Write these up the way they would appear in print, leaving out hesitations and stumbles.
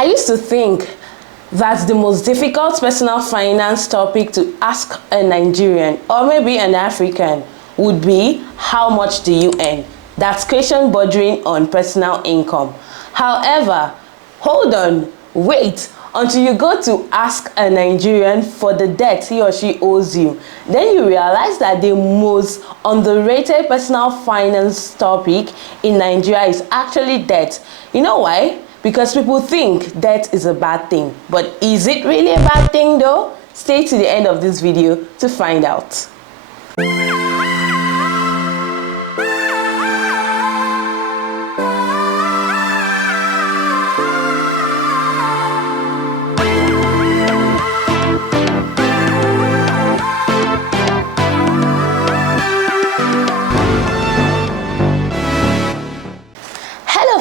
I used to think that the most difficult personal finance topic to ask a Nigerian or maybe an African would be, how much do you earn? That's question bordering on personal income. However, hold on, wait until you go to ask a Nigerian for the debt he or she owes you. Then you realize that the most underrated personal finance topic in Nigeria is actually debt. You know why? Because people think debt is a bad thing. But is it really a bad thing though? Stay to the end of this video to find out.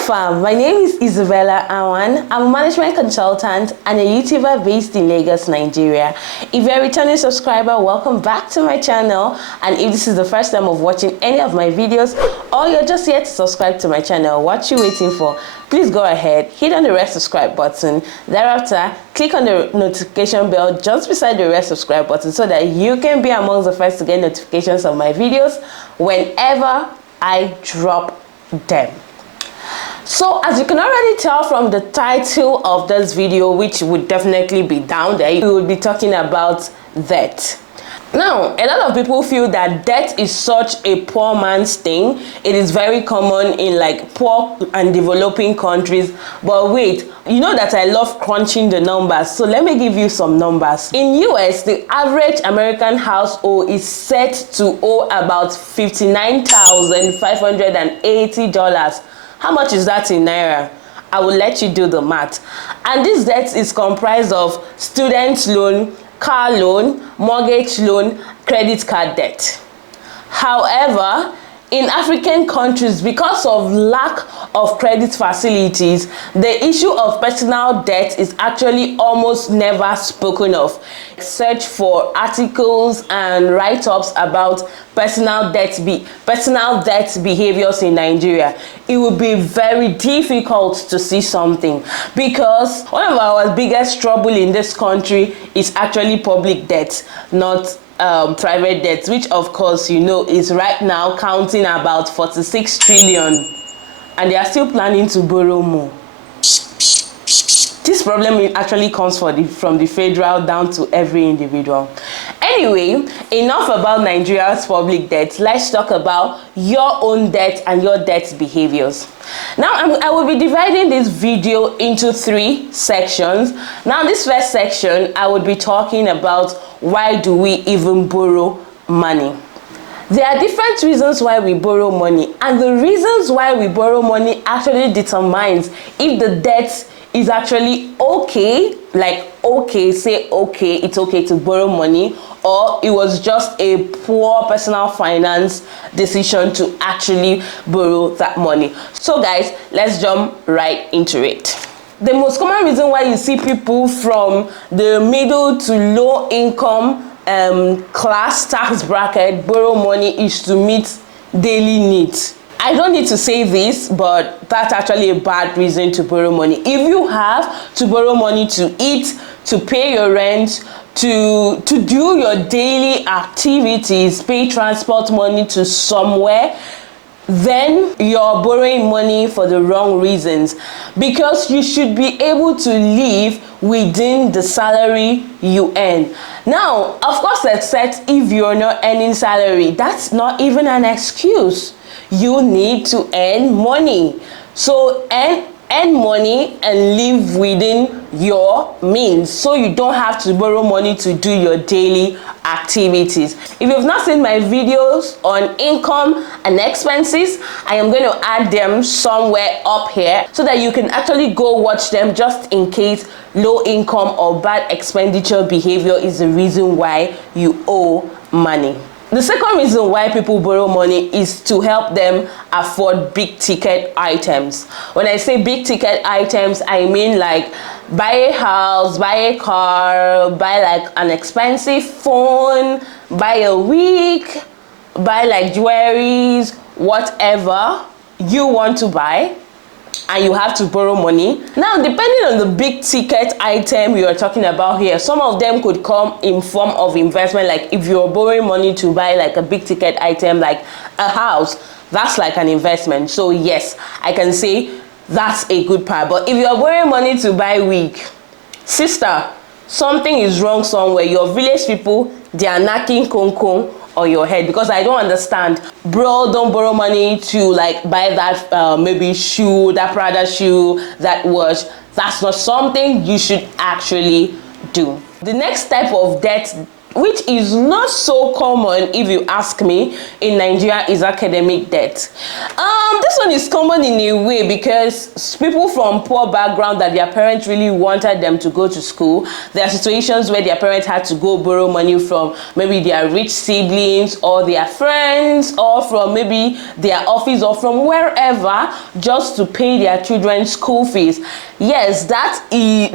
My name is Isabella Awan. I'm a management consultant and a YouTuber based in Lagos, Nigeria. If you're a returning subscriber, welcome back to my channel. And if this is the first time of watching any of my videos, or you're just here to subscribe to my channel, what you waiting for? Please go ahead, hit on the red subscribe button. Thereafter, click on the notification bell just beside the red subscribe button so that you can be amongst the first to get notifications of my videos whenever I drop them. So as you can already tell from the title of this video, which would definitely be down there, we will be talking about debt. Now, a lot of people feel that debt is such a poor man's thing. It is very common in like poor and developing countries. But wait, you know that I love crunching the numbers. So let me give you some numbers. In US, the average American household is set to owe about $59,580. How much is that in Naira? I will let you do the math. And this debt is comprised of student loan, car loan, mortgage loan, credit card debt. However, in African countries, because of lack of credit facilities, the issue of personal debt is actually almost never spoken of. Search for articles and write-ups about personal debt behaviors in Nigeria. It would be very difficult to see something, because one of our biggest trouble in this country is actually public debt, not private debt, which of course you know is right now counting about 46 trillion, and they are still planning to borrow more. This problem actually comes from the federal down to every individual. Anyway, enough about Nigeria's public debt. Let's talk about your own debt and your debt behaviors. Now, I will be dividing this video into 3 sections. Now, this first section, I would be talking about why do we even borrow money. There are different reasons why we borrow money, and the reasons why we borrow money actually determines if the debt is actually okay, like okay, say okay, it's okay to borrow money, or it was just a poor personal finance decision to actually borrow that money. So guys, let's jump right into it. The most common reason why you see people from the middle to low income class tax bracket borrow money is to meet daily needs. I don't need to say this, but that's actually a bad reason to borrow money. If you have to borrow money to eat, to pay your rent, to do your daily activities, pay transport money to somewhere, then you're borrowing money for the wrong reasons, because you should be able to live within the salary you earn. Now, of course, except if you're not earning salary, that's not even an excuse. You need to earn money. So earn money and live within your means, so you don't have to borrow money to do your daily activities. If you've not seen my videos on income and expenses, I am going to add them somewhere up here so that you can actually go watch them, just in case low income or bad expenditure behavior is the reason why you owe money. The second reason why people borrow money is to help them afford big ticket items. When I say big ticket items, I mean like buy a house, buy a car, buy like an expensive phone, buy a wig, buy like jewelries, whatever you want to buy. and you have to borrow money. Now, depending on the big ticket item you are talking about here, some of them could come in form of investment. Like if you're borrowing money to buy like a big ticket item like a house, that's like an investment. So yes, I can say that's a good part. But if you're borrowing money to buy wig, sister, something is wrong somewhere. Your village people, they are knocking kong on your head, because I don't understand. Bro, don't borrow money to like buy that maybe shoe, that Prada shoe, that watch. That's not something you should actually do. The next type of debt, which is not so common if you ask me in Nigeria, is academic debt. This one is common in a way because people from poor background that their parents really wanted them to go to school. There are situations where their parents had to go borrow money from maybe their rich siblings or their friends or from maybe their office or from wherever just to pay their children's school fees. Yes, that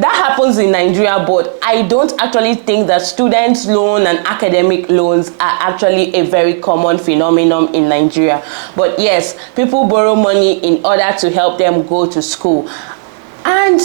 happens in Nigeria, but I don't actually think that students' loan and academic loans are actually a very common phenomenon in Nigeria. But yes, people borrow money in order to help them go to school. And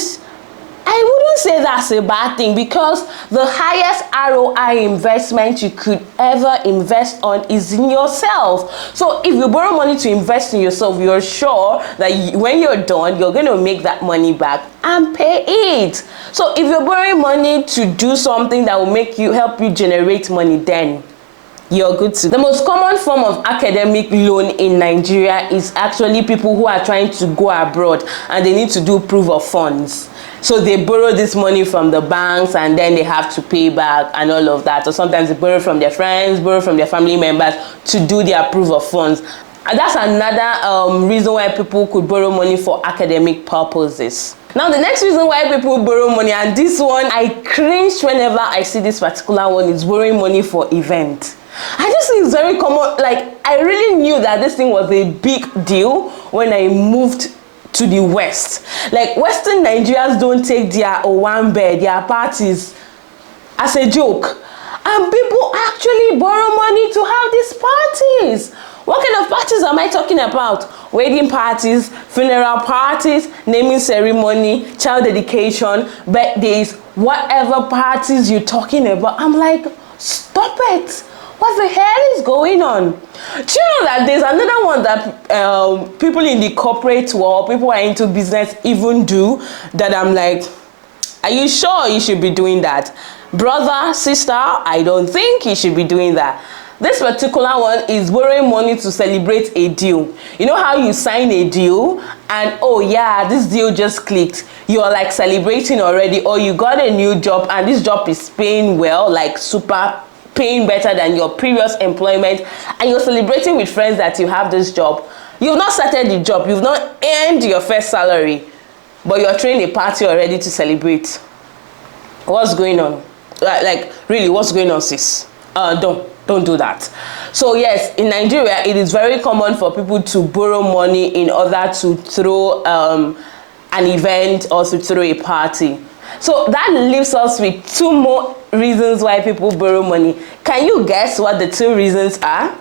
I wouldn't say that's a bad thing, because the highest ROI investment you could ever invest on is in yourself. So if you borrow money to invest in yourself, you're sure that when you're done, you're going to make that money back and pay it. So if you're borrowing money to do something that will help you generate money, then you're good to. The most common form of academic loan in Nigeria is actually people who are trying to go abroad and they need to do proof of funds. So they borrow this money from the banks and then they have to pay back and all of that. Or sometimes they borrow from their friends, borrow from their family members to do their proof of funds. And that's another reason why people could borrow money for academic purposes. Now, the next reason why people borrow money, and this one I cringe whenever I see this particular one, is borrowing money for event. I just think it's very common. Like, I really knew that this thing was a big deal when I moved to the West. Like, Western Nigerians don't take their owing, their parties as a joke. And people actually borrow money to have these parties. What kind of parties am I talking about? Wedding parties, funeral parties, naming ceremony, child dedication, birthdays, whatever parties you're talking about. I'm like, stop it. What the hell is going on? Do you know that there's another one that people in the corporate world, people who are into business even do, that I'm like, are you sure you should be doing that? Brother, sister, I don't think you should be doing that. This particular one is borrowing money to celebrate a deal. You know how you sign a deal and, oh yeah, this deal just clicked. You're like celebrating already, or you got a new job and this job is paying well, like super paying better than your previous employment, and you're celebrating with friends that you have this job. You've not started the job, you've not earned your first salary, but you're throwing a party already to celebrate. What's going on? Like really, what's going on, sis? Don't do that. So yes, in Nigeria, it is very common for people to borrow money in order to throw an event or to throw a party. So that leaves us with two more reasons why people borrow money. Can you guess what the two reasons are?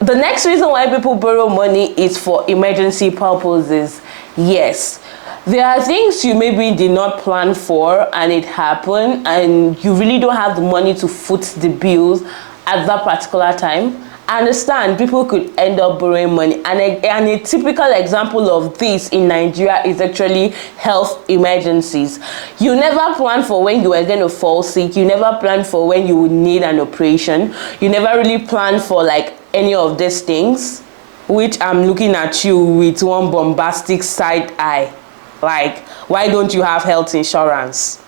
The next reason why people borrow money is for emergency purposes. Yes. There are things you maybe did not plan for and it happened and you really don't have the money to foot the bills at that particular time. I understand people could end up borrowing money, and a typical example of this in Nigeria is actually health emergencies. You never plan for when you were going to fall sick. You never plan for when you would need an operation. You never really plan for like any of these things, which I'm looking at you with one bombastic side eye. Like, why don't you have health insurance?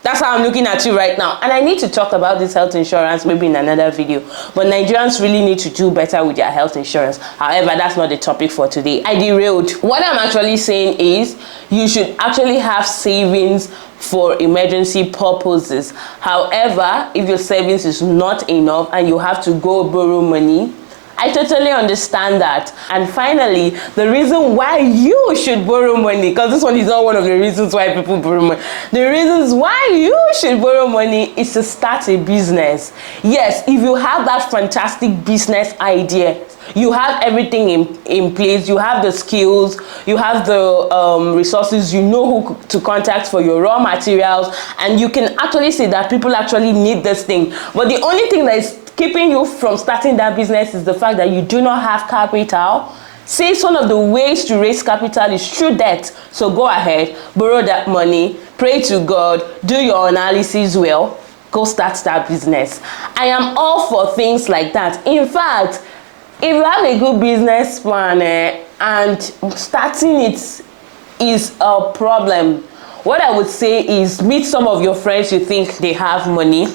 That's how I'm looking at you right now. And I need to talk about this health insurance maybe in another video. But Nigerians really need to do better with their health insurance. However, that's not the topic for today. I derailed. What I'm actually saying is you should actually have savings for emergency purposes. However, if your savings is not enough and you have to go borrow money, I totally understand that. And finally, the reason why you should borrow money, because this one is not one of the reasons why people borrow money. The reasons why you should borrow money is to start a business. Yes, if you have that fantastic business idea, you have everything in place, you have the skills, you have the resources, you know who to contact for your raw materials, and you can actually see that people actually need this thing. But the only thing that is keeping you from starting that business is the fact that you do not have capital. Since one of the ways to raise capital is through debt, so go ahead, borrow that money, pray to God, do your analysis well, go start that business. I am all for things like that. In fact, if you have a good business plan and starting it is a problem, what I would say is meet some of your friends you think they have money,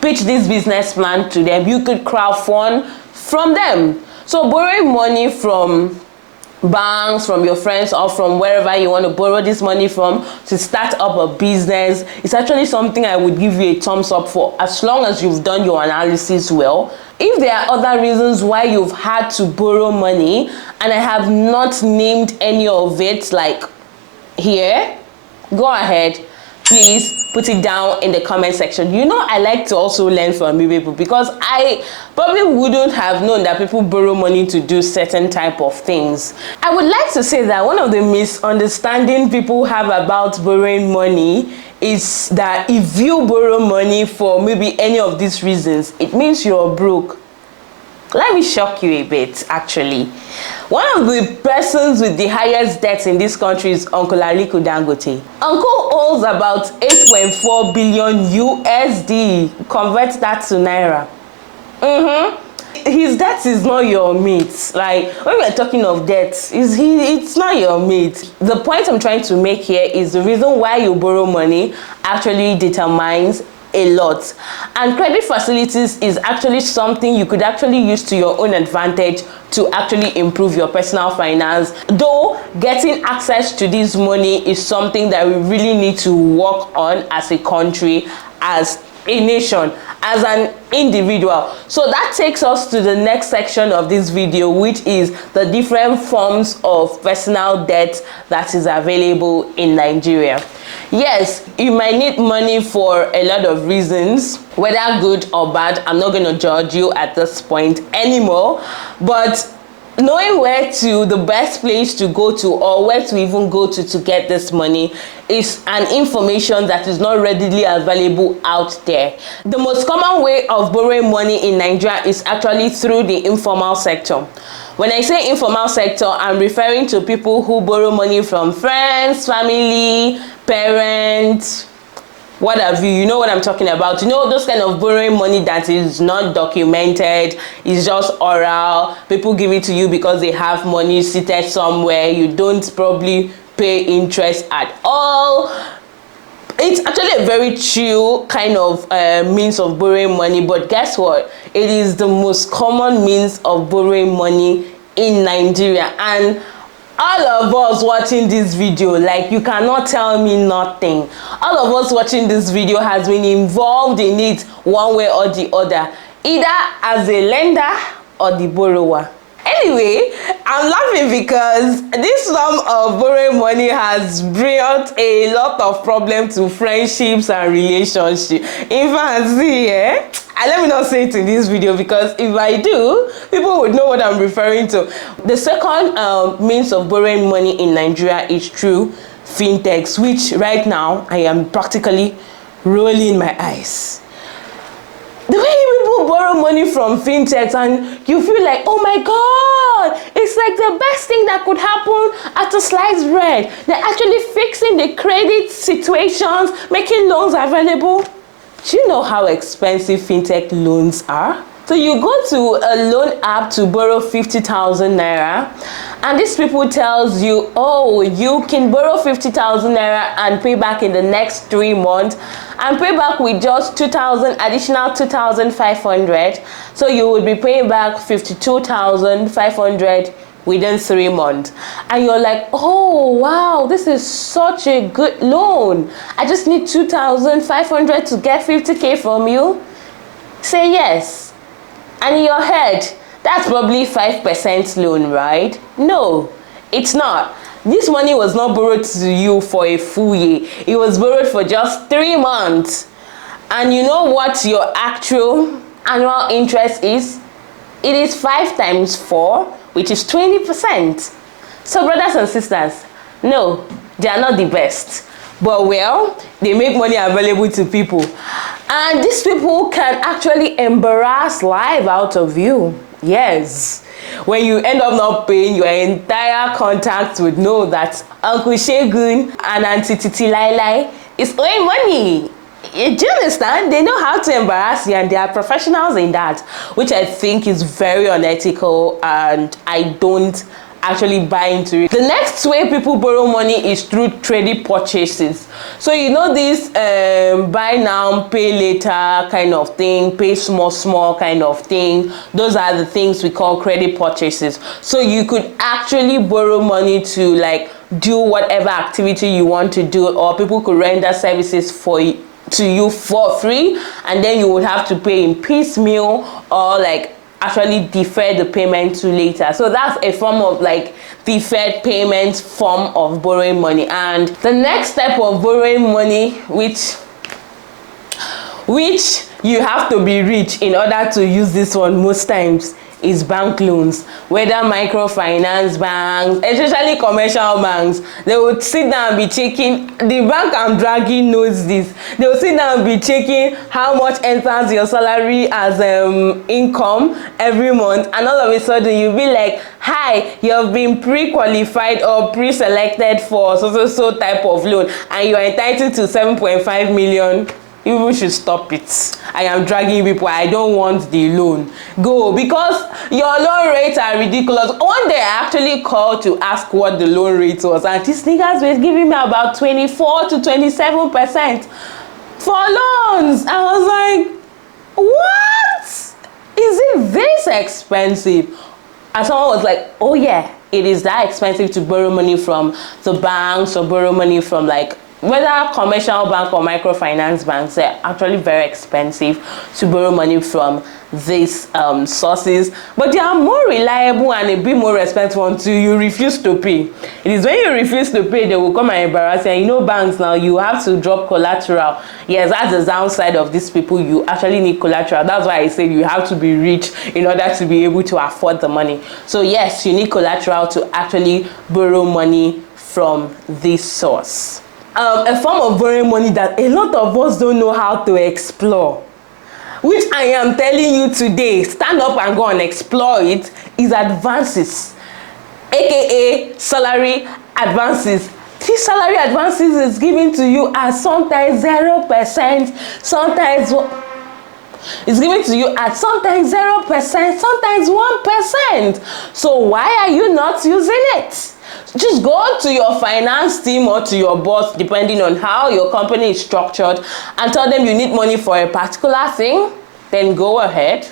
pitch this business plan to them. You could crowdfund from them. So borrowing money from banks, from your friends, or from wherever you want to borrow this money from to start up a business, it's actually something I would give you a thumbs up for, as long as you've done your analysis well. If there are other reasons why you've had to borrow money, and I have not named any of it like here, go ahead, please put it down in the comment section. You know, I like to also learn from you people, because I probably wouldn't have known that people borrow money to do certain type of things. I would like to say that one of the misunderstanding people have about borrowing money is that if you borrow money for maybe any of these reasons, it means you're broke. Let me shock you a bit, actually. One of the persons with the highest debts in this country is Uncle Aliko Dangote. Uncle owes about 8.4 billion USD. Convert that to Naira. His debt is not your mate. Like, when we're talking of debt, it's not your mate. The point I'm trying to make here is the reason why you borrow money actually determines a lot. And credit facilities is actually something you could actually use to your own advantage to actually improve your personal finance. Though getting access to this money is something that we really need to work on as a country, as a nation, as an individual. So that takes us to the next section of this video, which is the different forms of personal debt that is available in Nigeria. Yes, you might need money for a lot of reasons, whether good or bad. I'm not going to judge you at this point anymore, but knowing where to, the best place to go to, or where to even go to get this money is an information that is not readily available out there. The most common way of borrowing money in Nigeria is actually through the informal sector. When I say informal sector, I'm referring to people who borrow money from friends, family, parents, what have you. You know what I'm talking about. You know, those kind of borrowing money that is not documented, is just oral. People give it to you because they have money seated somewhere. You don't probably pay interest at all. It's actually a very chill kind of means of borrowing money, but guess what? It is the most common means of borrowing money in Nigeria. And all of us watching this video, like, you cannot tell me nothing. All of us watching this video has been involved in it one way or the other, either as a lender or the borrower. Anyway, I'm laughing because this form of borrowing money has brought a lot of problems to friendships and relationships. In fact, see, let me not say it in this video, because if I do, people would know what I'm referring to. The second means of borrowing money in Nigeria is through fintechs, which right now I am practically rolling my eyes. The way people borrow money from fintechs, and you feel like, oh my God, it's like the best thing that could happen at a sliced bread. They're actually fixing the credit situations, making loans available. Do you know how expensive fintech loans are? So you go to a loan app to borrow 50,000 naira, and these people tells you, oh, you can borrow 50,000 naira and pay back in the next 3 months, and pay back with just 2,000, additional 2,500. So you would be paying back 52,500 within 3 months. And you're like, oh wow, this is such a good loan. I just need 2,500 to get 50K from you. Say yes. And in your head, That's probably 5% loan, right? No, it's not. This money was not borrowed to you for a full year. It was borrowed for just 3 months. And you know what your actual annual interest is? It is 5 times 4, which is 20%. So brothers and sisters, no, they are not the best. But well, they make money available to people. And these people can actually embarrass life out of you. Yes. When you end up not paying, your entire contact would know that Uncle Shegun and Auntie Titi Lai Lai is owing money. Do you understand? They know how to embarrass you, and they are professionals in that, which I think is very unethical, and I don't actually buy into it. The next way people borrow money is through trading purchases. So you know this buy now, pay later kind of thing, pay small kind of thing. Those are the things we call credit purchases. So you could actually borrow money to like do whatever activity you want to do, or people could render services to you for free, and then you would have to pay in piecemeal or like actually defer the payment to later. So that's a form of like deferred payment form of borrowing money. And the next step of borrowing money, which you have to be rich in order to use this one most times, is bank loans. Whether microfinance banks, especially commercial banks, they would sit down and be checking. The bank I'm dragging knows this. They will sit down and be checking how much enters your salary as income every month, and all of a sudden you'll be like, hi, you have been pre-qualified or pre-selected for so type of loan, and you are entitled to 7.5 million. You should stop it. I am dragging people. I don't want the loan. Go, because your loan rates are ridiculous. One day I actually called to ask what the loan rate was, and these niggas were giving me about 24 to 27% for loans. I was like, what? Is it this expensive? And someone was like, oh yeah, it is that expensive to borrow money from the banks or borrow money from like whether commercial bank or microfinance banks. They're actually very expensive to borrow money from these sources, but they are more reliable and a bit more respectful until you refuse to pay. It is when you refuse to pay they will come and embarrass you. And you know, banks now, you have to drop collateral. Yes, that's the downside of these people. You actually need collateral. That's why I said you have to be rich in order to be able to afford the money. So yes, you need collateral to actually borrow money from this source. A form of borrowing money that a lot of us don't know how to explore, which I am telling you today, stand up and go and explore it, is advances, aka salary advances. These salary advances is given to you at sometimes 0%, sometimes it's given to you at sometimes 0%, sometimes 1%. So why are you not using it? Just go to your finance team or to your boss, depending on how your company is structured, and tell them you need money for a particular thing. Then go ahead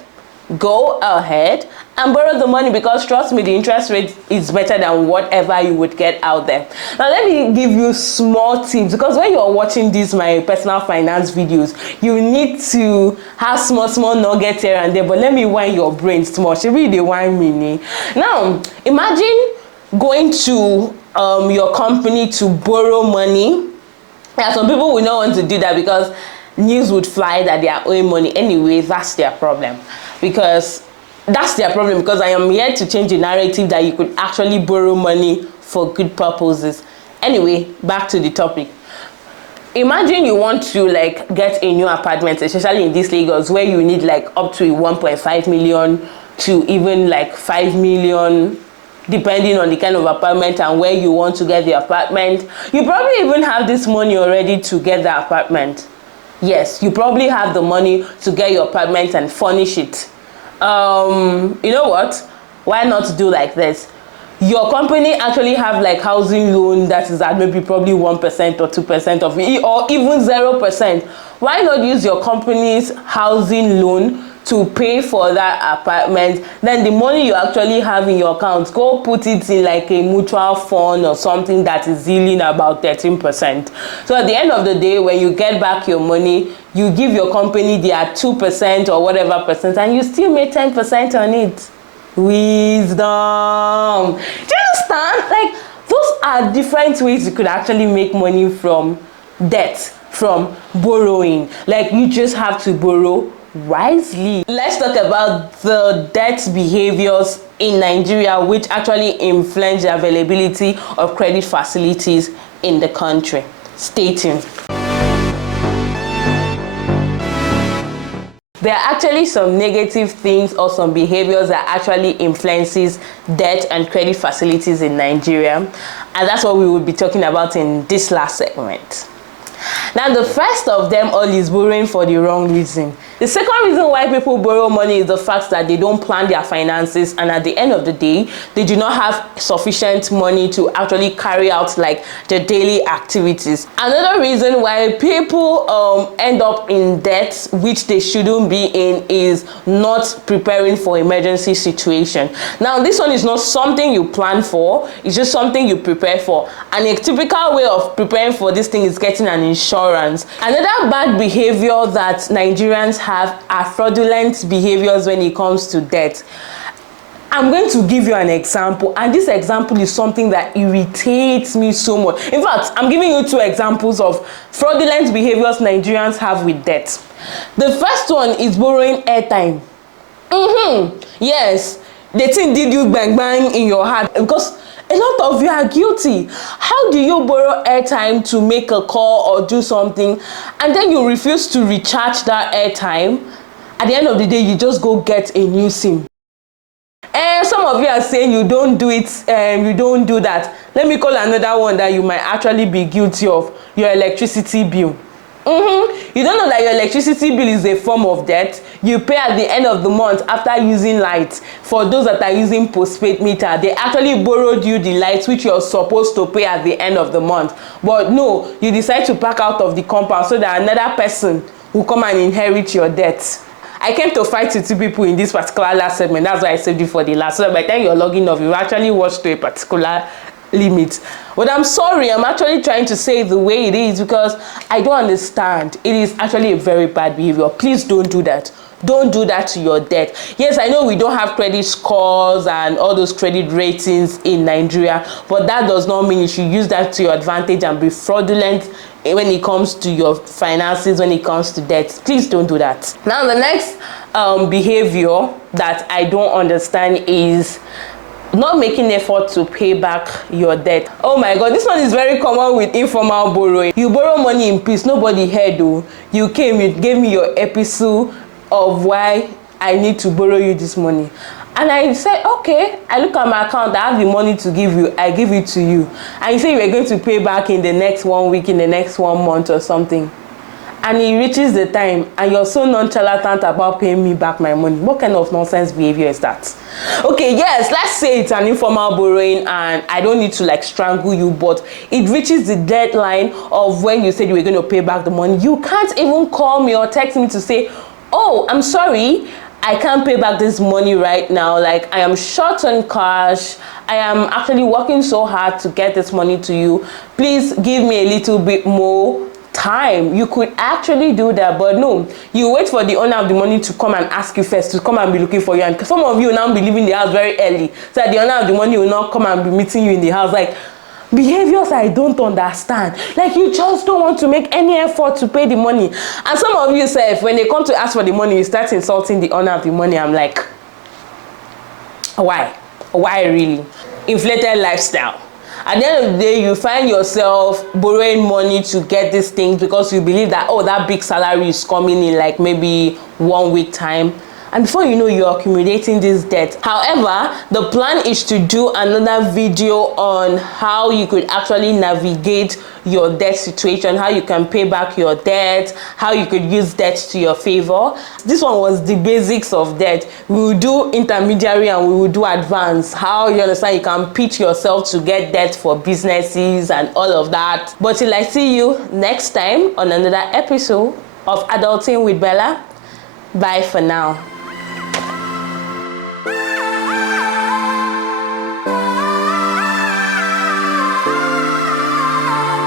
and borrow the money, because trust me, the interest rate is better than whatever you would get out there. Now let me give you small tips, because when you're watching these my personal finance videos, you need to have small nuggets here and there. But let me wind your brain small. Should be the 1 minute. Now imagine going to your company to borrow money. Yeah, some people will not want to do that because news would fly that they are owing money. Anyway, that's their problem, because I am here to change the narrative that you could actually borrow money for good purposes. Anyway, back to the topic. Imagine you want to like get a new apartment, especially in this Lagos, where you need like up to 1.5 million to even like 5 million, depending on the kind of apartment and where you want to get the apartment. You probably even have this money already to get the apartment. Yes, you probably have the money to get your apartment and furnish it. You know what? Why not do like this? Your company actually have like housing loan that is at maybe probably 1% or 2% of it, or even 0%. Why not use your company's housing loan to pay for that apartment? Then the money you actually have in your account, go put it in like a mutual fund or something that is yielding about 13%. So at the end of the day, when you get back your money, you give your company their 2% or whatever percent, and you still make 10% on it. wisdom. Do you understand? Like, those are different ways you could actually make money from debt, from borrowing. Like, you just have to borrow wisely. Let's talk about the debt behaviors in Nigeria which actually influence the availability of credit facilities in the country. Stay tuned. There are actually some negative things or some behaviors that actually influences debt and credit facilities in Nigeria, and that's what we will be talking about in this last segment. Now, the first of them all is borrowing for the wrong reason. The second reason why people borrow money is the fact that they don't plan their finances, and at the end of the day, they do not have sufficient money to actually carry out like their daily activities. Another reason why people end up in debt which they shouldn't be in is not preparing for emergency situation. Now, this one is not something you plan for, it's just something you prepare for. And a typical way of preparing for this thing is getting an insurance. Another bad behavior that Nigerians have are fraudulent behaviors when it comes to debt. I'm going to give you an example, and this example is something that irritates me so much. In fact, I'm giving you two examples of fraudulent behaviors Nigerians have with debt. The first one is borrowing airtime. Yes, the thing did you bang bang in your heart because a lot of you are guilty. How do you borrow airtime to make a call or do something, and then you refuse to recharge that airtime? At the end of the day, you just go get a new SIM. And some of you are saying you don't do it, you don't do that. Let me call another one that you might actually be guilty of: your electricity bill. You don't know that your electricity bill is a form of debt. You pay at the end of the month after using lights. For those that are using postpaid meter, they actually borrowed you the lights which you're supposed to pay at the end of the month. But no, you decide to pack out of the compound so that another person will come and inherit your debt. I came to fight with two people in this particular last segment. That's why I saved you for the last. So that by the time you're logging off, you actually watch to a particular limit. But I'm sorry, I'm actually trying to say it the way it is because I don't understand. It is actually a very bad behavior. Please don't do that. Don't do that to your debt. Yes, I know we don't have credit scores and all those credit ratings in Nigeria, but that does not mean you should use that to your advantage and be fraudulent when it comes to your finances, when it comes to debt. Please don't do that. Now, the next behavior that I don't understand is not making effort to pay back your debt. Oh my God, this one is very common with informal borrowing. You borrow money in peace, nobody heard though. You came, you gave me your epistle of why I need to borrow you this money. And I said, okay, I look at my account, I have the money to give you, I give it to you. And you say you were going to pay back in the next 1 week, in the next 1 month or something. And it reaches the time and you're so nonchalant about paying me back my money. What kind of nonsense behavior is that? Okay, yes, let's say it's an informal borrowing and I don't need to like strangle you, but it reaches the deadline of when you said you were going to pay back the money. You can't even call me or text me to say, oh, I'm sorry, I can't pay back this money right now. Like, I am short on cash. I am actually working so hard to get this money to you. Please give me a little bit more time. You could actually do that, but no, you wait for the owner of the money to come and ask you first, to come and be looking for you. And some of you will now be leaving the house very early, so that the owner of the money will not come and be meeting you in the house. Like, behaviors I don't understand. Like, you just don't want to make any effort to pay the money. And some of you say, when they come to ask for the money, you start insulting the owner of the money. I'm like, why? Why really? Inflated lifestyle. At the end of the day, you find yourself borrowing money to get these things because you believe that, oh, that big salary is coming in like maybe 1 week time. And before you know, you're accumulating this debt. However, the plan is to do another video on how you could actually navigate your debt situation, how you can pay back your debt, how you could use debt to your favor. This one was the basics of debt. We will do intermediary and we will do advanced. How, you understand, you can pitch yourself to get debt for businesses and all of that. But till I see you next time on another episode of Adulting with Bella, bye for now.